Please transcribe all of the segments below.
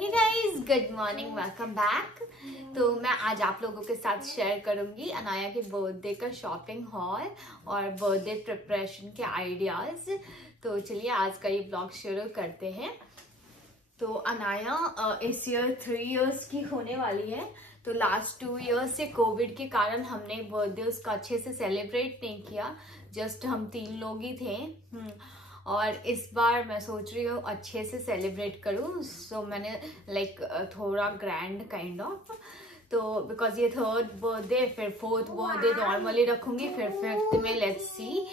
हे guys, good morning, welcome back. तो मैं आज आप लोगों के साथ शेयर करूंगी अनाया के बर्थडे का शॉपिंग हॉल और बर्थडे प्रिपरेशन के आइडियाज। तो चलिए आज का ये ब्लॉग शुरू करते हैं। तो अनाया इस ईयर 3 इयर्स की होने वाली है। तो लास्ट 2 इयर्स से कोविड के कारण हमने बर्थडे उसका अच्छे से सेलिब्रेट नहीं किया, जस्ट हम 3 लोग ही थे। और इस बार मैं सोच रही हूँ अच्छे से सेलिब्रेट करूँ। सो मैंने थोड़ा ग्रैंड काइंड ऑफ, तो बिकॉज ये 3rd बर्थडे, फिर 4th बर्थडे नॉर्मली रखूंगी, फिर 5th में लेट्स सी।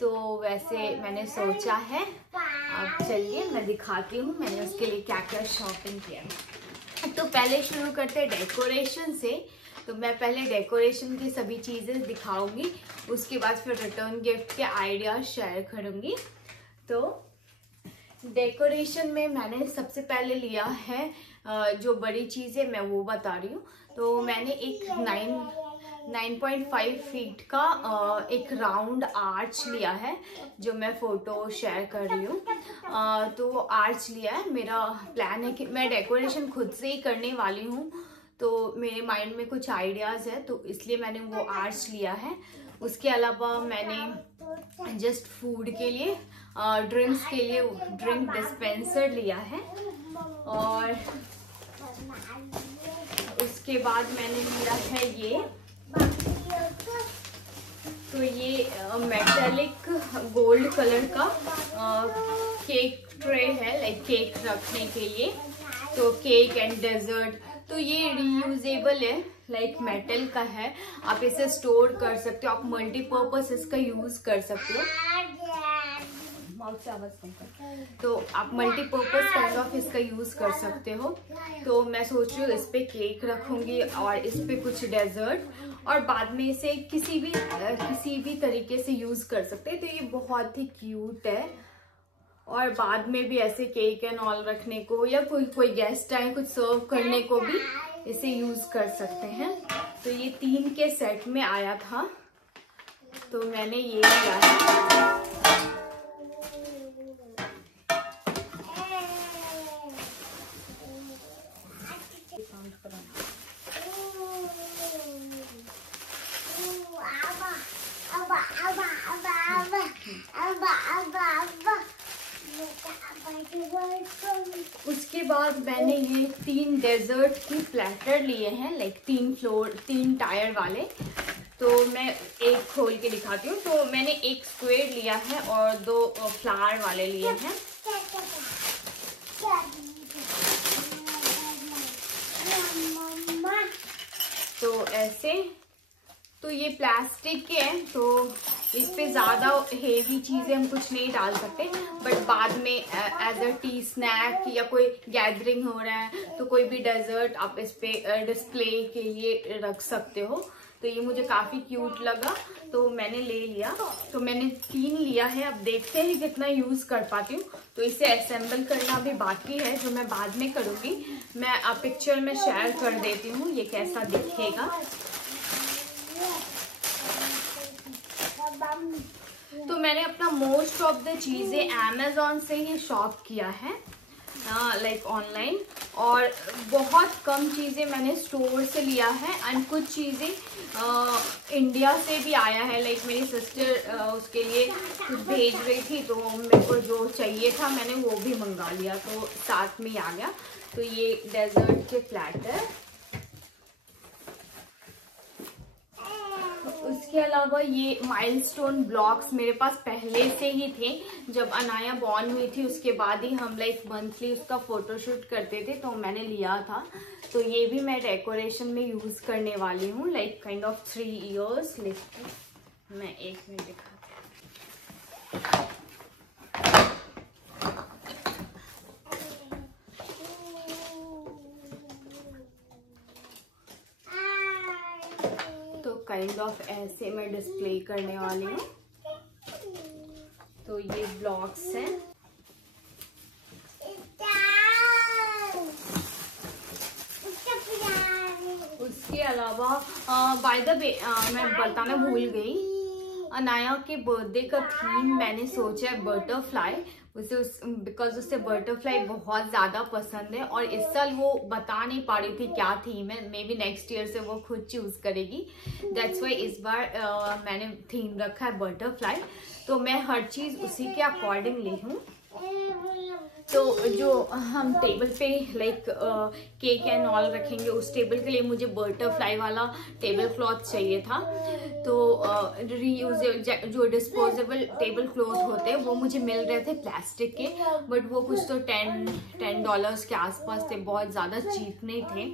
तो वैसे मैंने सोचा है। अब चलिए मैं दिखाती हूँ मैंने उसके लिए क्या क्या शॉपिंग किया। तो पहले शुरू करते हैं डेकोरेशन से। तो मैं पहले डेकोरेशन की सभी चीजें दिखाऊंगी, उसके बाद फिर रिटर्न गिफ्ट के आइडियाज शेयर करूंगी। तो डेकोरेशन में मैंने सबसे पहले लिया है जो बड़ी चीजें मैं वो बता रही हूँ। तो मैंने एक 9.5 फीट का एक राउंड आर्च लिया है, जो मैं फोटो शेयर कर रही हूँ। तो वो आर्च लिया है। मेरा प्लान है कि मैं डेकोरेशन खुद से ही करने वाली हूँ, तो मेरे माइंड में कुछ आइडियाज है, तो इसलिए मैंने वो आर्च लिया है। उसके अलावा मैंने जस्ट फूड के लिए, ड्रिंक्स के लिए ड्रिंक डिस्पेंसर लिया है। और उसके बाद मैंने लिया है ये, तो ये मेटालिक गोल्ड कलर का केक ट्रे है, लाइक केक रखने के लिए। तो केक एंड डेजर्ट, तो ये रीयूजेबल है, लाइक मेटल का है। आप इसे स्टोर कर सकते हो, आप मल्टीपर्पज इसका यूज कर सकते हो। तो आप मल्टीपर्पज काइंड ऑफ इसका यूज कर सकते हो। तो मैं सोच रही हूँ इस पे केक रखूंगी और इस पे कुछ डेजर्ट, और बाद में इसे किसी भी तरीके से यूज कर सकते हैं। तो ये बहुत ही क्यूट है, और बाद में भी ऐसे केक एंड ऑल रखने को, या कोई गेस्ट आए कुछ सर्व करने को भी इसे यूज कर सकते हैं। तो ये 3 के सेट में आया था, तो मैंने ये लिया है। उसके बाद मैंने ये 3 डेजर्ट की प्लेटर लिए हैं, लाइक 3 टायर वाले। तो मैं एक खोल के दिखाती हूँ। तो मैंने एक स्क्वायर लिया है और 2 फ्लावर वाले लिए हैं। तो ऐसे, तो ये प्लास्टिक के हैं, तो इस पे ज्यादा हेवी चीजें हम कुछ नहीं डाल सकते, बट बाद में एज अ टी स्नैक या कोई गैदरिंग हो रहा है तो कोई भी डेजर्ट आप इस पे डिस्प्ले के लिए रख सकते हो। तो ये मुझे काफी क्यूट लगा, तो मैंने ले लिया। तो मैंने 3 लिया है, अब देखते हैं कितना यूज कर पाती हूँ। तो इसे असेंबल करना भी बाकी है, जो मैं बाद में करूंगी। मैं पिक्चर में शेयर कर देती हूँ ये कैसा दिखेगा। तो मैंने अपना मोस्ट ऑफ द चीजें Amazon से ही शॉप किया है, लाइक ऑनलाइन, और बहुत कम चीजें मैंने स्टोर से लिया है, एंड कुछ चीजें इंडिया से भी आया है। लाइक मेरी सिस्टर उसके लिए कुछ भेज रही थी, तो मेरे को जो चाहिए था मैंने वो भी मंगा लिया, तो साथ में ही आ गया। तो ये डेजर्ट के प्लेटर, उसके अलावा ये माइलस्टोन ब्लॉक्स मेरे पास पहले से ही थे। जब अनाया बॉर्न हुई थी उसके बाद ही हम लाइक मंथली उसका फोटोशूट करते थे, तो मैंने लिया था। तो ये भी मैं डेकोरेशन में यूज करने वाली हूँ, लाइक काइंड ऑफ 3 इयर्स। मैं 1 मिनट दिखाती हूँ। काइंड ऑफ ऐसे मैं डिस्प्ले करने वाली हूँ। तो ये ब्लॉक्स हैं। उसके अलावा बाय द वे मैं बताना भूल गई, अनाया के बर्थडे का थीम मैंने सोचा है बटरफ्लाई, उसे बिकॉज उसे बटरफ्लाई बहुत ज़्यादा पसंद है, और इस साल वो बता नहीं पा रही थी क्या थीम है, मे बी नेक्स्ट ईयर से वो खुद चूज करेगी। दैट्स वाई इस बार मैंने थीम रखा है बटरफ्लाई। तो मैं हर चीज़ उसी के अकॉर्डिंग ली हूँ। तो जो हम टेबल पे लाइक केक एंड ऑल रखेंगे, उस टेबल के लिए मुझे बटरफ्लाई वाला टेबल क्लॉथ चाहिए था। तो रीयूजेबल जो डिस्पोजेबल टेबल क्लॉथ होते हैं वो मुझे मिल रहे थे प्लास्टिक के, बट वो कुछ तो $10 के आसपास थे, बहुत ज़्यादा चीप नहीं थे।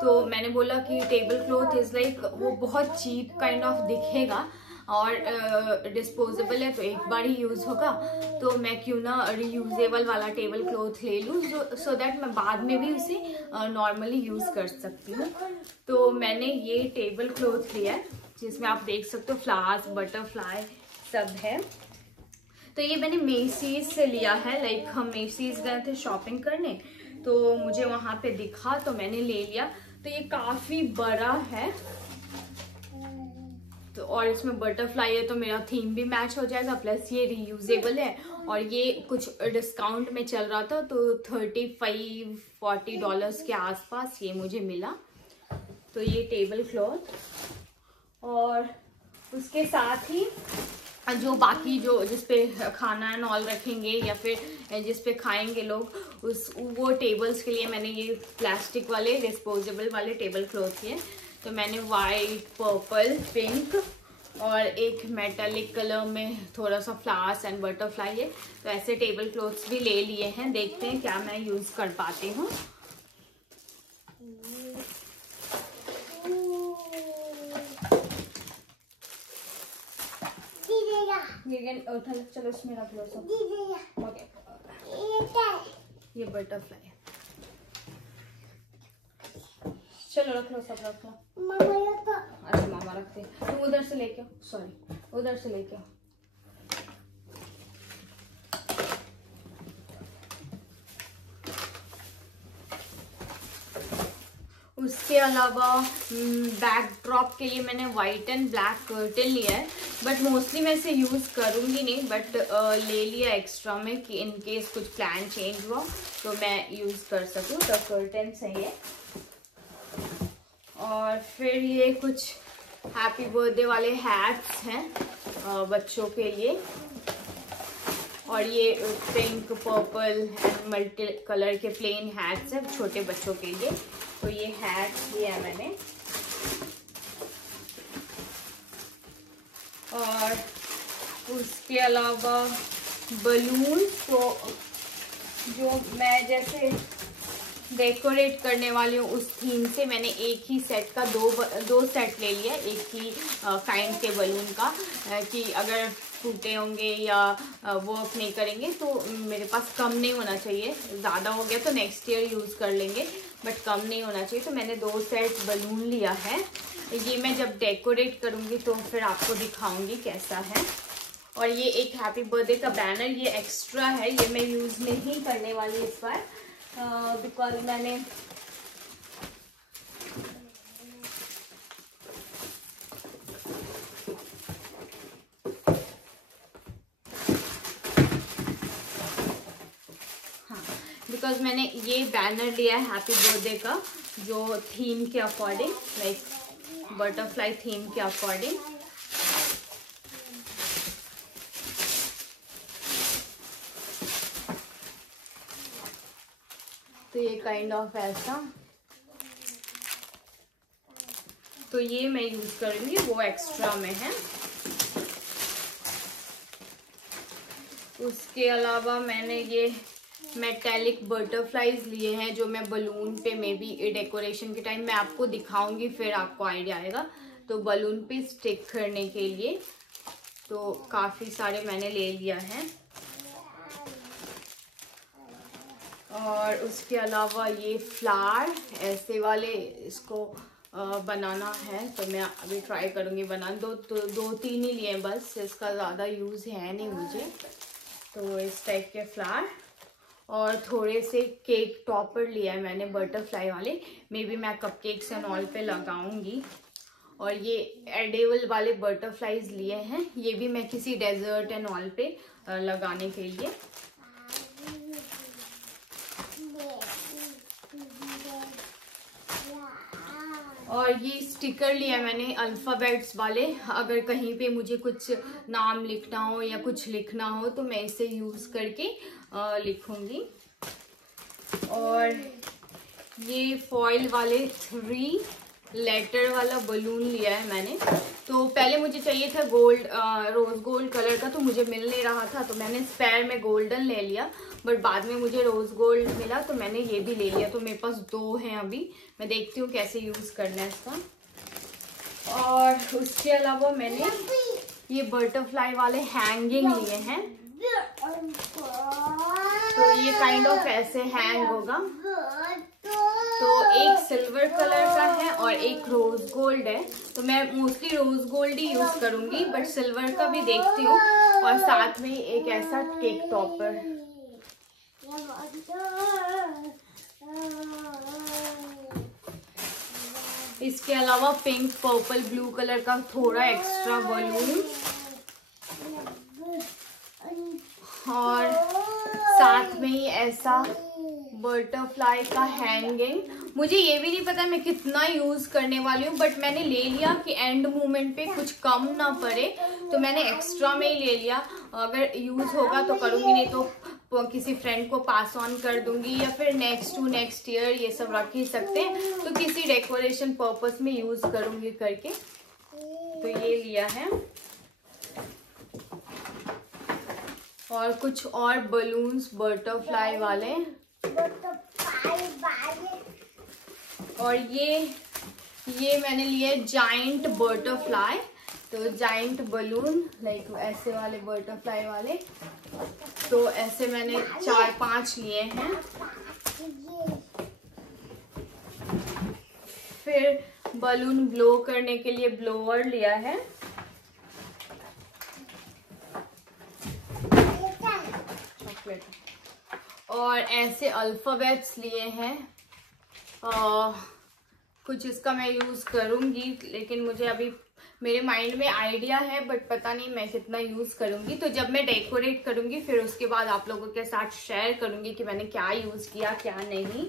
तो मैंने बोला कि टेबल क्लॉथ इज़ लाइक वो बहुत चीप काइंड ऑफ दिखेगा और डिस्पोजेबल है तो एक बार ही यूज होगा, तो मैं क्यों ना रीयूजेबल वाला टेबल क्लॉथ ले लूँ सो दैट मैं बाद में भी उसे नॉर्मली यूज कर सकती हूँ। तो मैंने ये टेबल क्लॉथ लिया है जिसमें आप देख सकते हो फ्लावर्स, बटरफ्लाई सब है। तो ये मैंने मेसीज से लिया है, लाइक हम मेसीज गए थे शॉपिंग करने तो मुझे वहां पे दिखा तो मैंने ले लिया। तो ये काफी बड़ा है, तो और इसमें बटरफ्लाई है तो मेरा थीम भी मैच हो जाएगा, प्लस ये रीयूजेबल है और ये कुछ डिस्काउंट में चल रहा था तो $35-40 के आसपास ये मुझे मिला। तो ये टेबल क्लॉथ, और उसके साथ ही जो बाकी जो जिसपे खाना एंड ऑल रखेंगे या फिर जिसपे खाएंगे लोग, वो टेबल्स के लिए मैंने ये प्लास्टिक वाले डिस्पोजेबल वाले टेबल क्लॉथ लिए। तो मैंने वाइट, पर्पल, पिंक और एक मेटालिक कलर में थोड़ा सा फ्लावर्स एंड बटरफ्लाई है, तो ऐसे टेबल क्लॉथ्स भी ले लिए हैं। देखते हैं क्या मैं यूज कर पाती हूँ। चलो इसमें रख लो सब। ओके, ये बटरफ्लाई है, चलो रख लो सब, रख लो। अच्छा मामा रखते, तुम उधर से लेके आओ, सॉरी उधर से लेके आओ। उसके अलावा बैकड्रॉप के लिए मैंने वाइट एंड ब्लैक कर्टन लिया है, बट मोस्टली मैं इसे यूज करूंगी नहीं, बट ले लिया एक्स्ट्रा में कि इन केस कुछ प्लान चेंज हुआ तो मैं यूज कर सकूं। तो कर्टन सही है। और फिर ये कुछ हैप्पी बर्थडे वाले हैट्स हैं बच्चों के लिए, और ये pink, purple and multi colour के प्लेन हैट्स हैं छोटे बच्चों के लिए। तो ये हैट्स लिया है मैंने। और उसके अलावा बलून, तो जो मैं जैसे डेकोरेट करने वाली हूँ उस थीम से मैंने एक ही सेट का दो सेट ले लिया, एक ही काइंड के बलून का, कि अगर फूटे होंगे या वर्क नहीं करेंगे तो मेरे पास कम नहीं होना चाहिए। ज़्यादा हो गया तो नेक्स्ट ईयर यूज़ कर लेंगे, बट कम नहीं होना चाहिए। तो मैंने 2 सेट बलून लिया है। ये मैं जब डेकोरेट करूँगी तो फिर आपको दिखाऊँगी कैसा है। और ये एक हैप्पी बर्थडे का बैनर, ये एक्स्ट्रा है, ये मैं यूज़ नहीं करने वाली इस बार, बिकॉज मैंने मैंने ये बैनर लिया है हैप्पी बर्थडे का, जो थीम के अकॉर्डिंग, लाइक बटरफ्लाई थीम के अकॉर्डिंग। तो ये काइंड ऑफ ऐसा, तो ये मैं यूज करूंगी, वो एक्स्ट्रा में है। उसके अलावा मैंने ये मेटालिक बटरफ्लाईज लिए हैं जो मैं बलून पे मे बी डेकोरेशन के टाइम मैं आपको दिखाऊंगी, फिर आपको आइडिया आएगा। तो बलून पे स्टिक करने के लिए तो काफी सारे मैंने ले लिया है। और उसके अलावा ये फ्लावर ऐसे वाले, इसको बनाना है तो मैं अभी ट्राई करूंगी बनाना। दो तीन ही लिए बस, इसका ज़्यादा यूज़ है नहीं मुझे। तो इस टाइप के फ्लावर, और थोड़े से केक टॉपर लिया है मैंने बटरफ्लाई वाले, मे बी मैं कपकेक्स एंड ऑल पे लगाऊंगी। और ये एडेबल वाले बटरफ्लाईज लिए हैं, ये भी मैं किसी डेजर्ट एंड ऑल पे लगाने के लिए। और ये स्टिकर लिया मैंने अल्फ़ाबेट्स वाले, अगर कहीं पे मुझे कुछ नाम लिखना हो या कुछ लिखना हो तो मैं इसे यूज़ करके लिखूंगी। और ये फॉइल वाले 3 लेटर वाला बलून लिया है मैंने। तो पहले मुझे चाहिए था गोल्ड रोज गोल्ड कलर का, तो मुझे मिल नहीं रहा था, तो मैंने स्पेयर में गोल्डन ले लिया, बट बाद में मुझे रोज गोल्ड मिला तो मैंने ये भी ले लिया। तो मेरे पास 2 हैं अभी, मैं देखती हूँ कैसे यूज करना है इसका। और उसके अलावा मैंने ये बटरफ्लाई वाले हैंगिंग लिए हैं, तो ये काइंड ऑफ ऐसे हैंग होगा। तो एक सिल्वर कलर का है और एक रोज गोल्ड है, तो मैं मोस्टली रोज गोल्ड ही यूज करूंगी, बट सिल्वर का भी देखती हूँ। और साथ में एक ऐसा केक टॉपर। इसके अलावा पिंक, पर्पल, ब्लू कलर का थोड़ा एक्स्ट्रा बलून, और साथ में ही ऐसा बटरफ्लाई का हैंगिंग। मुझे ये भी नहीं पता मैं कितना यूज करने वाली हूँ, बट मैंने ले लिया कि एंड मोमेंट पे कुछ कम ना पड़े, तो मैंने एक्स्ट्रा में ही ले लिया। अगर यूज होगा तो करूंगी, नहीं तो किसी फ्रेंड को पास ऑन कर दूंगी, या फिर नेक्स्ट ईयर ये सब रख ही सकते हैं, तो किसी डेकोरेशन पर्पस में यूज करूंगी करके। तो ये लिया है, और कुछ और बलून्स बटरफ्लाई वाले, और ये मैंने लिए जाइंट बटरफ्लाई। तो जाइंट बलून लाइक ऐसे वाले बटरफ्लाई वाले, तो ऐसे मैंने 4-5 लिए हैं। फिर बलून ब्लो करने के लिए ब्लोअर लिया है, चॉकलेट, और ऐसे अल्फाबेट्स लिए हैं। कुछ इसका मैं यूज करूंगी, लेकिन मुझे अभी मेरे माइंड में आइडिया है, बट पता नहीं मैं कितना यूज करूंगी। तो जब मैं डेकोरेट करूंगी फिर उसके बाद आप लोगों के साथ शेयर करूंगी कि मैंने क्या यूज किया क्या नहीं।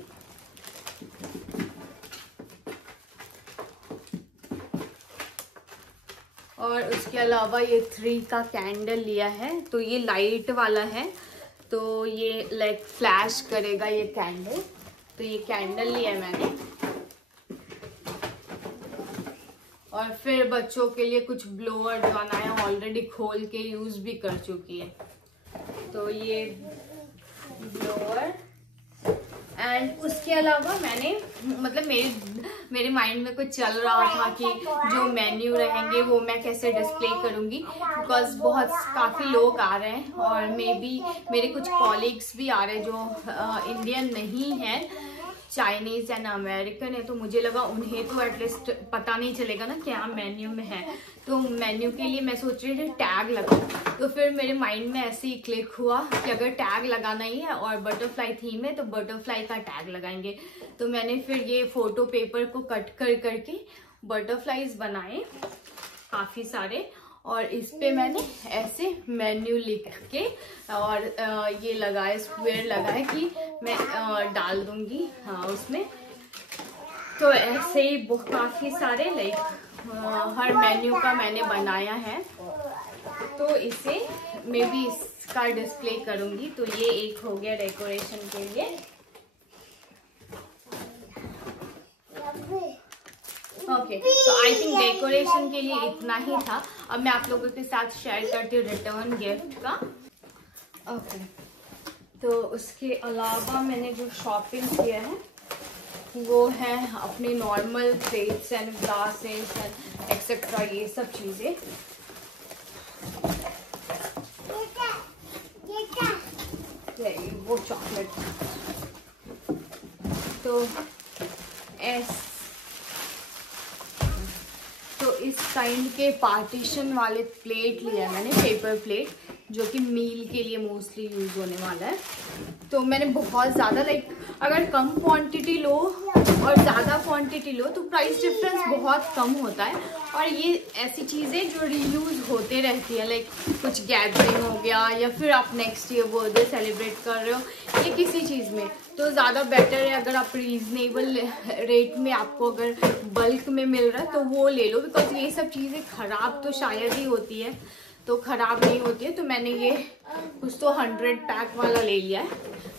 और उसके अलावा ये 3 का कैंडल लिया है, तो ये लाइट वाला है, तो ये लाइक फ्लैश करेगा ये कैंडल। तो ये कैंडल लिया है मैंने। और फिर बच्चों के लिए कुछ ब्लोअर जो अनाया ऑलरेडी खोल के यूज भी कर चुकी है, तो ये ब्लोअर। एंड उसके अलावा मैंने मतलब मेरे माइंड में कुछ चल रहा था कि जो मेन्यू रहेंगे वो मैं कैसे डिस्प्ले करूंगी, बिकॉज काफ़ी लोग आ रहे हैं, और मे बी मेरे कुछ कॉलीग्स भी आ रहे हैं जो इंडियन नहीं है, चाइनीज एंड अमेरिकन है। तो मुझे लगा उन्हें तो एटलीस्ट पता नहीं चलेगा ना क्या मेन्यू में है, तो मेन्यू के लिए मैं सोच रही थी टैग लगाऊं। तो फिर मेरे माइंड में ऐसे ही क्लिक हुआ कि अगर टैग लगाना ही है और बटरफ्लाई थीम है तो बटरफ्लाई का टैग लगाएंगे। तो मैंने फिर ये फोटो पेपर को कट करके बटरफ्लाईज बनाए काफी सारे, और इस पे मैंने ऐसे मेन्यू लिख के और ये लगाए, स्क्वायर लगाए कि मैं डाल दूंगी उसमें। तो ऐसे ही काफी सारे लाइक हर मेन्यू का मैंने बनाया है, तो इसे मैं भी इसका डिस्प्ले करूंगी। तो ये एक हो गया डेकोरेशन के लिए। ओके, तो आई थिंक डेकोरेशन के लिए इतना ही था। अब मैं आप लोगों के साथ शेयर करती हूँ रिटर्न गिफ्ट का। ओके, तो उसके अलावा मैंने जो शॉपिंग किया है वो है अपनी normal plates and glasses and etcetera, ये सब चीजें। वो चॉकलेट, तो इस काइंड के पार्टीशन वाले प्लेट लिया मैंने, पेपर प्लेट, जो कि मील के लिए मोस्टली यूज होने वाला है। तो मैंने बहुत ज़्यादा लाइक अगर कम क्वांटिटी लो और ज़्यादा क्वांटिटी लो तो प्राइस डिफरेंस बहुत कम होता है। और ये ऐसी चीज़ें जो रीयूज होते रहती है, लाइक कुछ गैदरिंग हो गया या फिर आप नेक्स्ट ईयर बर्थडे सेलिब्रेट कर रहे हो ये किसी चीज़ में, तो ज़्यादा बेटर है अगर आप रीजनेबल रेट में आपको अगर बल्क में मिल रहा है तो वो ले लो। बिकॉज ये सब चीज़ें ख़राब तो शायद ही होती है, तो ख़राब नहीं होती है। तो मैंने ये कुछ तो 100 पैक वाला ले लिया है।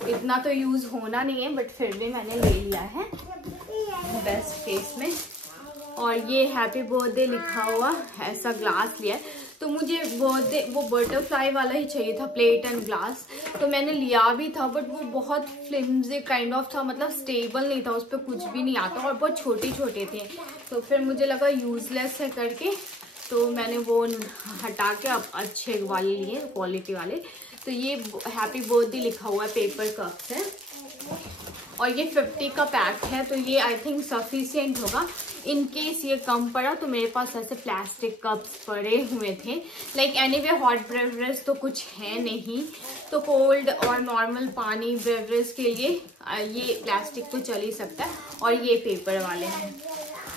इतना तो यूज़ होना नहीं है बट फिर भी मैंने ले लिया है बेस्ट फेस में। और ये हैप्पी बर्थडे लिखा हुआ ऐसा ग्लास लिया है। तो मुझे बर्थडे वो बटरफ्लाई वाला ही चाहिए था, प्लेट एंड ग्लास। तो मैंने लिया भी था बट वो बहुत फ्लिम्जी काइंड ऑफ था, मतलब स्टेबल नहीं था, उस पर कुछ भी नहीं आता और बहुत छोटे छोटे थे। तो फिर मुझे लगा यूजलेस है करके, तो मैंने वो हटा के अब अच्छे वाले लिए, क्वालिटी वाले। तो ये हैप्पी बर्थडे लिखा हुआ है पेपर कप है और ये 50 का पैक है। तो ये आई थिंक सफिशिएंट होगा। इन केस ये कम पड़ा तो मेरे पास ऐसे प्लास्टिक कप्स पड़े हुए थे। लाइक एनीवे हॉट बेवरेज तो कुछ है नहीं, तो कोल्ड और नॉर्मल पानी बेवरेज के लिए ये प्लास्टिक तो चल ही सकता है। और ये पेपर वाले हैं।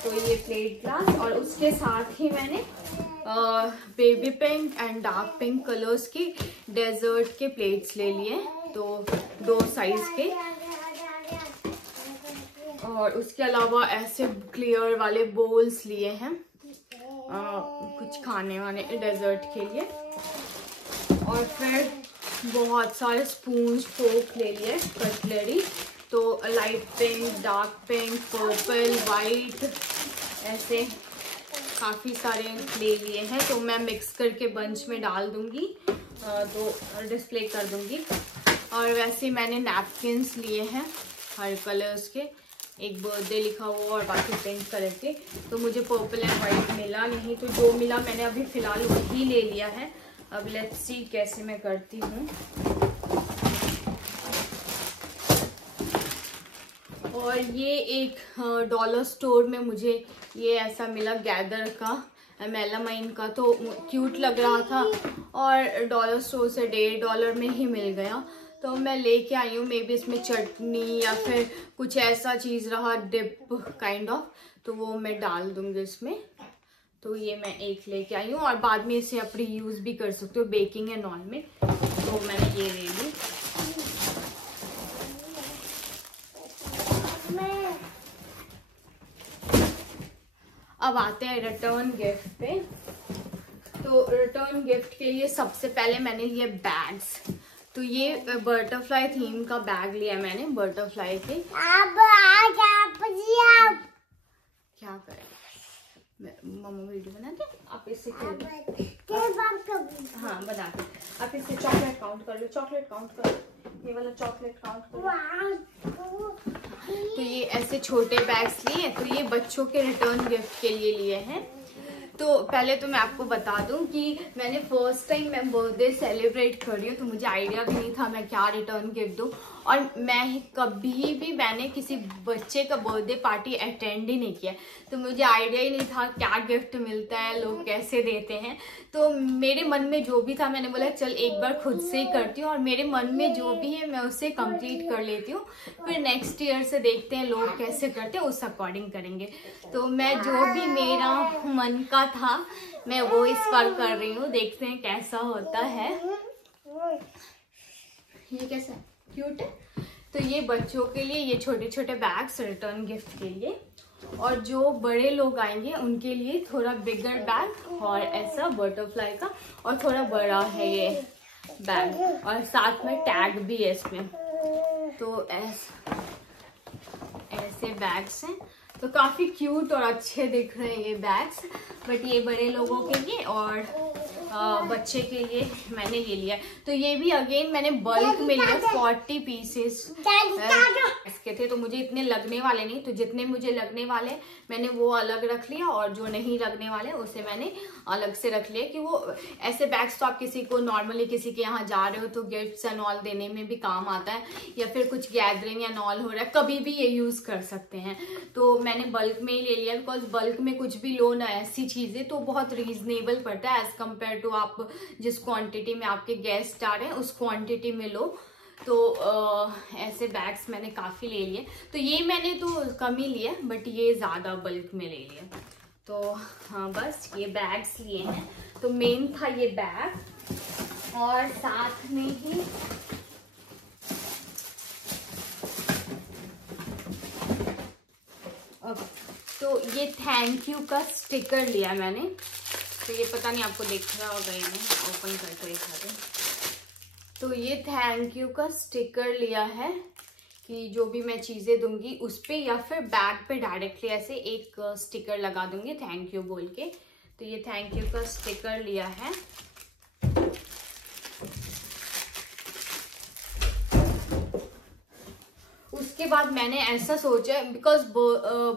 तो ये प्लेट ग्लास और उसके साथ ही मैंने baby pink and dark pink colours की डेजर्ट के प्लेट्स ले लिए, तो 2 साइज के। और उसके अलावा ऐसे क्लियर वाले बोल्स लिए हैं कुछ खाने वाने डेजर्ट के लिए। और फिर बहुत सारे स्पून फोक ले लिए, कटलरी। तो light pink, dark pink, purple, white, ऐसे काफ़ी सारे ले लिए हैं। तो मैं मिक्स करके बंच में डाल दूंगी तो डिस्प्ले कर दूंगी। और वैसे मैंने नैपकिन्स लिए हैं हर कलर्स के, एक बर्थडे लिखा हुआ और बाकी पिंक कलर के। तो मुझे पर्पल एंड वाइट मिला नहीं, तो जो मिला मैंने अभी फ़िलहाल वही ले लिया है। अब लेट्स सी कैसे मैं करती हूँ। और ये एक डॉलर स्टोर में मुझे ये ऐसा मिला गैदर का मेलामाइन का, तो क्यूट लग रहा था और डॉलर स्टोर से $1.5 में ही मिल गया। तो मैं लेके आई हूँ। मे बी इसमें चटनी या फिर कुछ ऐसा चीज़ रहा डिप काइंड ऑफ, तो वो मैं डाल दूँगी इसमें। तो ये मैं एक लेके आई हूँ और बाद में इसे अपनी यूज़ भी कर सकते हो बेकिंग एंड ऑल में। तो मैंने ये ले ली। अब आते हैं रिटर्न गिफ्ट पे। तो रिटर्न गिफ्ट के लिए सबसे पहले मैंने लिए बैग्स। तो ये बटरफ्लाई थीम का बैग लिया मैंने, बटरफ्लाई के। क्या करें, मम्मा वीडियो बनाते, आप इससे हाँ बनाते। आप इससे चॉकलेट काउंट कर लो, चॉकलेट काउंट कर लो, ये वाला चॉकलेट काउंट कर लो। तो ये ऐसे छोटे बैग्स लिए, तो ये बच्चों के रिटर्न गिफ्ट के लिए हैं। तो पहले तो मैं आपको बता दूं कि मैंने फर्स्ट टाइम मैं बर्थडे सेलिब्रेट कर रही हूँ, तो मुझे आइडिया भी नहीं था मैं क्या रिटर्न गिफ्ट दूं। और मैं कभी भी मैंने किसी बच्चे का बर्थडे पार्टी अटेंड ही नहीं किया, तो मुझे आइडिया ही नहीं था क्या गिफ्ट मिलता है, लोग कैसे देते हैं। तो मेरे मन में जो भी था मैंने बोला चल एक बार खुद से ही करती हूँ, और मेरे मन में जो भी है मैं उससे कंप्लीट कर लेती हूँ। फिर नेक्स्ट ईयर से देखते हैं लोग कैसे करते हैं, उस अकॉर्डिंग करेंगे। तो मैं जो भी मेरा मन का था मैं वो इस बार कर रही हूँ, देखते हैं कैसा होता है। ये कैसा क्यूट है। तो ये बच्चों के लिए ये छोटे छोटे बैग्स रिटर्न गिफ्ट के लिए, और जो बड़े लोग आएंगे उनके लिए थोड़ा बिगर बैग और ऐसा बटरफ्लाई का, और थोड़ा बड़ा है ये बैग, और साथ में टैग भी है इसमें। तो ऐसे बैग्स हैं, तो काफी क्यूट और अच्छे दिख रहे हैं ये बैग्स। बट ये बड़े लोगों के लिए और बच्चे के लिए मैंने ये लिया। तो ये भी अगेन मैंने बल्क में लिया, 40 पीसेस इसके थे, तो मुझे इतने लगने वाले नहीं, तो जितने मुझे लगने वाले मैंने वो अलग रख लिया, और जो नहीं लगने वाले उसे मैंने अलग से रख लिया। कि वो ऐसे बैग्स तो आप किसी को नॉर्मली किसी के यहाँ जा रहे हो तो गिफ्ट्स एंड ऑल देने में भी काम आता है, या फिर कुछ गैदरिंग एंड ऑल हो रहा है, कभी भी ये यूज कर सकते हैं। तो मैंने बल्क में ही ले लिया, बिकॉज बल्क में कुछ भी लो ना ऐसी चीजें तो बहुत रीजनेबल पड़ता है एज कम्पेयर टू आप जिस क्वांटिटी में आपके गेस्ट आ रहे हैं उस क्वांटिटी में लो। तो ऐसे बैग्स मैंने काफ़ी ले लिए। तो ये मैंने तो कम ही लिए, बट ये ज़्यादा बल्क में ले लिए। तो हाँ, बस ये बैग्स लिए हैं। तो मेन था ये बैग, और साथ में ही तो ये थैंक यू का स्टिकर लिया मैंने। तो ये पता नहीं आपको दिख रहा होगा, ये मैं ओपन करके दिखा दूं। तो ये थैंक यू का स्टिकर लिया है कि जो भी मैं चीज़ें दूंगी उस पे या फिर बैग पे डायरेक्टली ऐसे एक स्टिकर लगा दूंगी थैंक यू बोल के। तो ये थैंक यू का स्टिकर लिया है। उसके बाद मैंने ऐसा सोचा, बिकॉज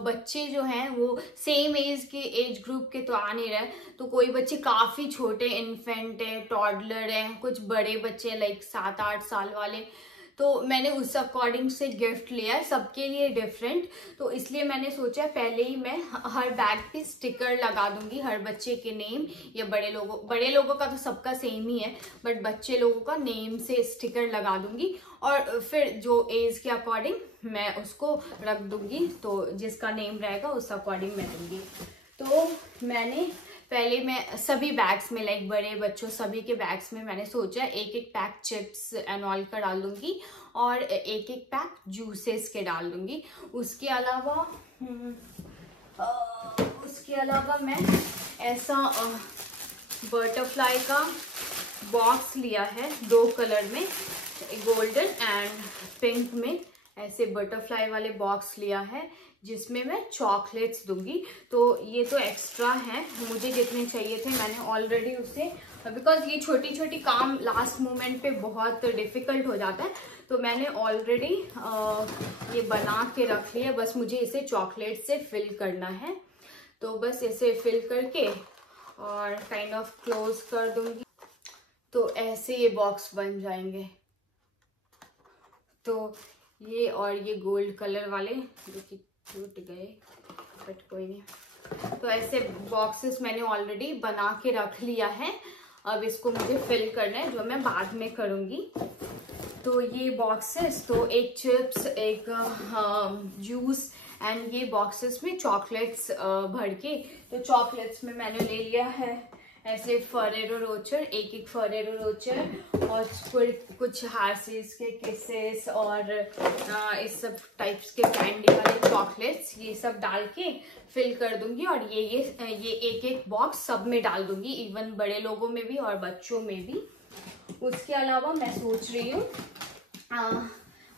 बच्चे जो हैं वो सेम एज ग्रुप के तो आ नहीं रहे, तो कोई बच्चे काफ़ी छोटे इन्फेंट है, टॉडलर है, कुछ बड़े बच्चे लाइक 7-8 साल वाले। तो मैंने उस अकॉर्डिंग से गिफ्ट लिया है, सबके लिए डिफरेंट। तो इसलिए मैंने सोचा पहले ही मैं हर बैग पे स्टिकर लगा दूंगी, हर बच्चे के नेम, या बड़े लोगों का तो सबका सेम ही है, बट बच्चे लोगों का नेम से स्टिकर लगा दूंगी, और फिर जो एज के अकॉर्डिंग मैं उसको रख दूंगी। तो जिसका नेम रहेगा उस अकॉर्डिंग मैं दूंगी। तो मैंने पहले मैं सभी बैग्स में, लाइक बड़े बच्चों सभी के बैग्स में मैंने सोचा एक पैक चिप्स एंड ऑल का डाल दूंगी, और एक पैक जूसेस के डाल दूंगी। उसके अलावा मैं ऐसा बटरफ्लाई का बॉक्स लिया है 2 कलर में, गोल्डन एंड पिंक में, ऐसे बटरफ्लाई वाले बॉक्स लिया है जिसमें मैं चॉकलेट्स दूंगी। तो ये तो एक्स्ट्रा है, मुझे जितने चाहिए थे मैंने ऑलरेडी उसे, बिकॉज ये छोटी छोटी काम लास्ट मोमेंट पे बहुत डिफिकल्ट हो जाता है, तो मैंने ऑलरेडी ये बना के रख लिया। बस मुझे इसे चॉकलेट से फिल करना है। तो बस इसे फिल करके और काइंड ऑफ क्लोज कर दूंगी, तो ऐसे ये बॉक्स बन जाएंगे। तो ये और ये गोल्ड कलर वाले जो कि टूट गए, बट कोई नहीं। तो ऐसे बॉक्सेस मैंने ऑलरेडी बना के रख लिया है, अब इसको मुझे फिल करना है, जो मैं बाद में करूँगी। तो ये बॉक्सेस, तो एक चिप्स, एक जूस एंड ये बॉक्सेस में चॉकलेट्स भर के, तो चॉकलेट्स में मैंने ले लिया है ऐसे फरेरो रोचर, एक फरेरो रोचर, और कुछ हार्सीज के किसेस और इस सब टाइप्स के कैंडी वाले चॉकलेट्स, ये सब डाल के फिल कर दूंगी। और ये एक बॉक्स सब में डाल दूंगी, इवन बड़े लोगों में भी और बच्चों में भी। उसके अलावा मैं सोच रही हूँ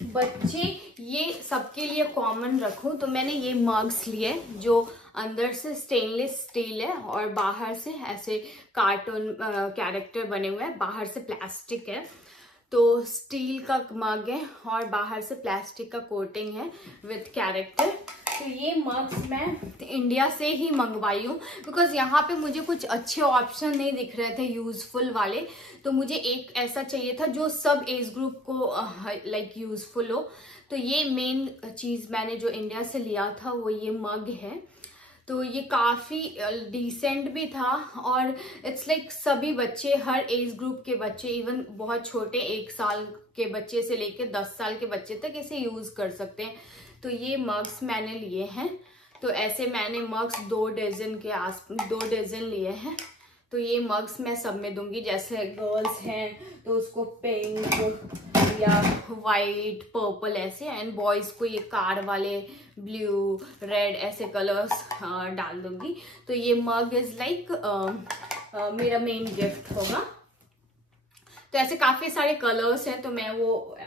बच्चे ये सबके लिए कॉमन रखूं, तो मैंने ये मग्स लिए जो अंदर से स्टेनलेस स्टील है और बाहर से ऐसे कार्टून कैरेक्टर बने हुए हैं, बाहर से प्लास्टिक है। तो स्टील का मग है और बाहर से प्लास्टिक का कोटिंग है विथ कैरेक्टर। तो ये मग्स मैं इंडिया से ही मंगवाई हूँ, बिकॉज यहाँ पे मुझे कुछ अच्छे ऑप्शन नहीं दिख रहे थे यूजफुल वाले। तो मुझे एक ऐसा चाहिए था जो सब एज ग्रुप को लाइक यूजफुल हो। तो ये मेन चीज़ मैंने जो इंडिया से लिया था वो ये मग है। तो ये काफ़ी डिसेंट भी था, और इट्स लाइक सभी बच्चे, हर एज ग्रुप के बच्चे, इवन बहुत छोटे 1 साल के बच्चे से लेकर 10 साल के बच्चे तक इसे यूज़ कर सकते हैं। तो ये मग्स मैंने लिए हैं। तो ऐसे मैंने मग्स 2 डजन लिए हैं। तो ये मग्स मैं सब में दूंगी, जैसे गर्ल्स हैं तो उसको पिंक या वाइट, पर्पल ऐसे, एंड बॉयज़ को ये कार वाले ब्लू, रेड ऐसे कलर्स डाल दूंगी। तो ये मग इज लाइक मेरा मेन गिफ्ट होगा। तो ऐसे काफ़ी सारे कलर्स हैं, तो मैं वो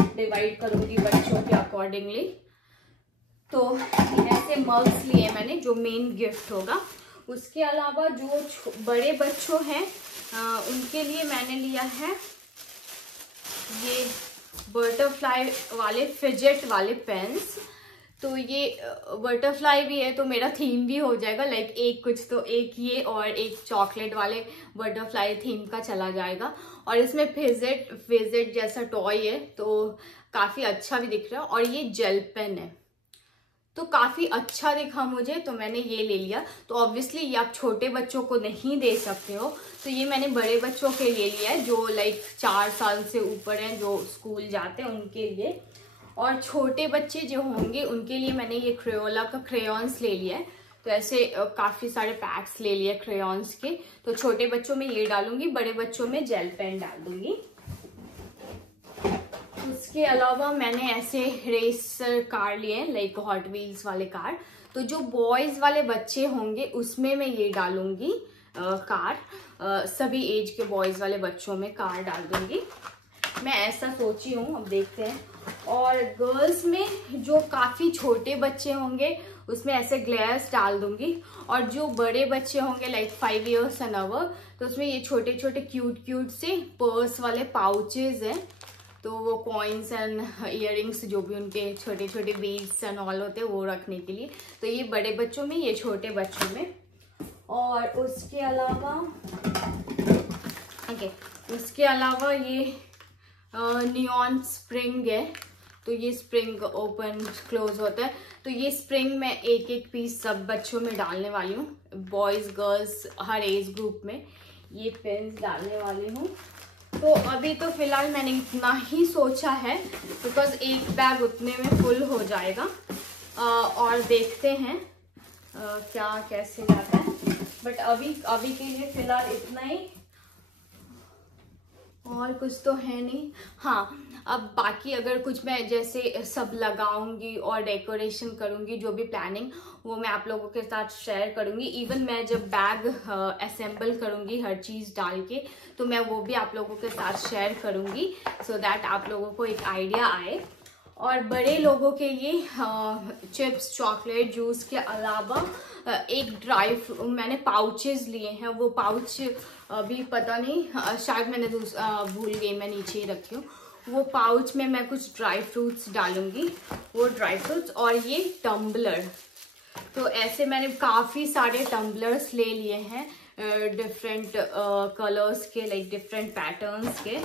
डिवाइड करूंगी बच्चों के अकॉर्डिंगली। तो ऐसे मग्स लिए मैंने जो मेन गिफ्ट होगा। उसके अलावा जो बड़े बच्चों हैं उनके लिए मैंने लिया है ये बटरफ्लाई वाले फिजेट वाले पेन्स। तो ये बटरफ्लाई भी है तो मेरा थीम भी हो जाएगा, लाइक एक कुछ तो एक ये और एक चॉकलेट वाले बटरफ्लाई थीम का चला जाएगा। और इसमें फिजेट जैसा टॉय है, तो काफ़ी अच्छा भी दिख रहा है। और ये जेल पेन है, तो काफ़ी अच्छा दिखा मुझे, तो मैंने ये ले लिया। तो ऑब्वियसली ये आप छोटे बच्चों को नहीं दे सकते हो, तो ये मैंने बड़े बच्चों के लिए लिया है, जो लाइक 4 साल से ऊपर हैं, जो स्कूल जाते हैं उनके लिए। और छोटे बच्चे जो होंगे उनके लिए मैंने ये क्रेयोला का क्रेयॉन्स ले लिया है। तो ऐसे काफ़ी सारे पैक्स ले लिए क्रेयॉन्स के। तो छोटे बच्चों में ये डालूंगी, बड़े बच्चों में जेल पेन डाल दूंगी। उसके अलावा मैंने ऐसे रेसर कार लिए हैं, लाइक हॉट व्हील्स वाले कार। तो जो बॉयज़ वाले बच्चे होंगे उसमें मैं ये डालूंगी कार, सभी एज के बॉयज़ वाले बच्चों में कार डाल दूंगी, मैं ऐसा सोची हूँ। अब देखते हैं। और गर्ल्स में जो काफ़ी छोटे बच्चे होंगे उसमें ऐसे ग्लेयर्स डाल दूंगी। और जो बड़े बच्चे होंगे लाइक 5 years एंड अवर, तो उसमें ये छोटे छोटे क्यूट से पर्स वाले पाउचेज हैं। तो वो कॉइन्स एंड इयररिंग्स जो भी उनके छोटे छोटे बीड्स एंड ऑल होते हैं वो रखने के लिए। तो ये बड़े बच्चों में, ये छोटे बच्चों में। और उसके अलावा ये नियॉन स्प्रिंग है। तो ये स्प्रिंग ओपन क्लोज होता है। तो ये स्प्रिंग मैं एक पीस सब बच्चों में डालने वाली हूँ, बॉयज़ गर्ल्स हर एज ग्रुप में ये पिन्स डालने वाली हूँ। तो अभी तो फिलहाल मैंने इतना ही सोचा है, बिकॉज एक बैग उतने में फुल हो जाएगा। और देखते हैं क्या कैसे जाता है, बट अभी के लिए फिलहाल इतना ही, और कुछ तो है नहीं। हाँ, अब बाकी अगर कुछ मैं जैसे सब लगाऊंगी और डेकोरेशन करूंगी, जो भी प्लानिंग, वो मैं आप लोगों के साथ शेयर करूंगी। इवन मैं जब बैग असेंबल करूंगी हर चीज़ डाल के, तो मैं वो भी आप लोगों के साथ शेयर करूंगी, सो दैट आप लोगों को एक आइडिया आए। और बड़े लोगों के लिए चिप्स, चॉकलेट, जूस के अलावा एक मैंने पाउचेस लिए हैं। वो पाउच अभी पता नहीं, शायद मैंने भूल गई, मैं नीचे ही रखी हूँ। वो पाउच में मैं कुछ ड्राई फ्रूट्स डालूंगी, वो ड्राई फ्रूट्स। और ये टम्बलर, तो ऐसे मैंने काफ़ी सारे टम्बलर्स ले लिए हैं डिफरेंट कलर्स के, लाइक डिफरेंट पैटर्न्स के।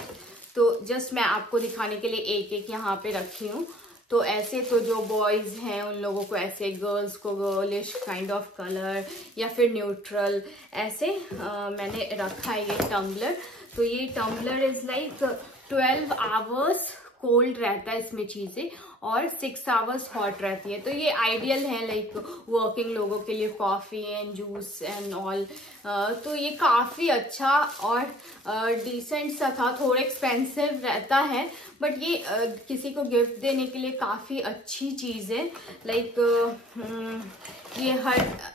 तो जस्ट मैं आपको दिखाने के लिए एक यहाँ पे रखी हूँ। तो ऐसे तो जो बॉयज़ हैं उन लोगों को ऐसे, गर्ल्स को गर्लिश काइंड ऑफ कलर या फिर न्यूट्रल ऐसे मैंने रखा है ये टम्बलर। तो ये tumbler is like 12 hours cold रहता है इसमें चीज़ें, और 6 आवर्स हॉट रहती है। तो ये आइडियल है लाइक वर्किंग लोगों के लिए, coffee and juice and all. तो ये काफ़ी अच्छा और डिसेंट सा था, थोड़ा एक्सपेंसिव रहता है, बट ये किसी को गिफ्ट देने के लिए काफ़ी अच्छी चीज़ है। लाइक ये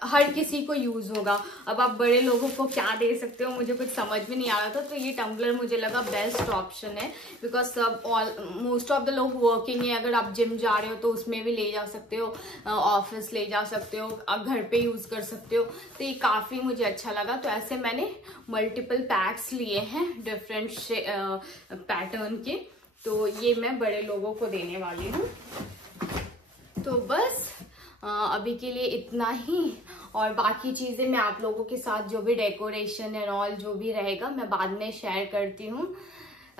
हर किसी को यूज़ होगा। अब आप बड़े लोगों को क्या दे सकते हो, मुझे कुछ समझ में नहीं आ रहा था। तो ये टम्बलर मुझे लगा बेस्ट ऑप्शन है, बिकॉज मोस्ट ऑफ द लोग वर्किंग है। अगर आप जिम जा रहे हो तो उसमें भी ले जा सकते हो, ऑफिस ले जा सकते हो, आप घर पे यूज़ कर सकते हो। तो ये काफ़ी मुझे अच्छा लगा। तो ऐसे मैंने मल्टीपल पैक्स लिए हैं डिफरेंट पैटर्न के। तो ये मैं बड़े लोगों को देने वाली हूँ। तो बस अभी के लिए इतना ही, और बाकी चीज़ें मैं आप लोगों के साथ जो भी डेकोरेशन एंड ऑल जो भी रहेगा मैं बाद में शेयर करती हूँ।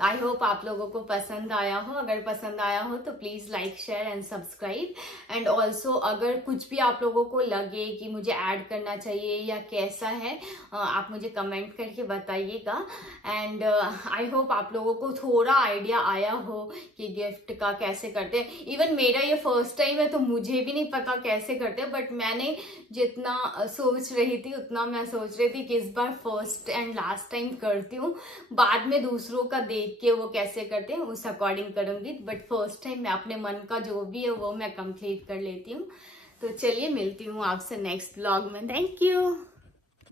आई होप आप लोगों को पसंद आया हो। अगर पसंद आया हो तो please like, share and subscribe. And also अगर कुछ भी आप लोगों को लगे कि मुझे ऐड करना चाहिए या कैसा है, आप मुझे कमेंट करके बताइएगा। एंड आई होप आप लोगों को थोड़ा आइडिया आया हो कि गिफ्ट का कैसे करते हैं। इवन मेरा ये फर्स्ट टाइम है तो मुझे भी नहीं पता कैसे करते हैं, बट मैंने जितना सोच रही थी उतना मैं सोच रही थी कि इस बार फर्स्ट एंड लास्ट टाइम करती हूँ, बाद में दूसरों का देख के वो कैसे करते हैं उस अकॉर्डिंग करूंगी। बट फर्स्ट टाइम मैं अपने मन का जो भी है वो मैं कंप्लीट कर लेती हूँ। तो चलिए मिलती हूँ आपसे नेक्स्ट व्लॉग में। Thank you.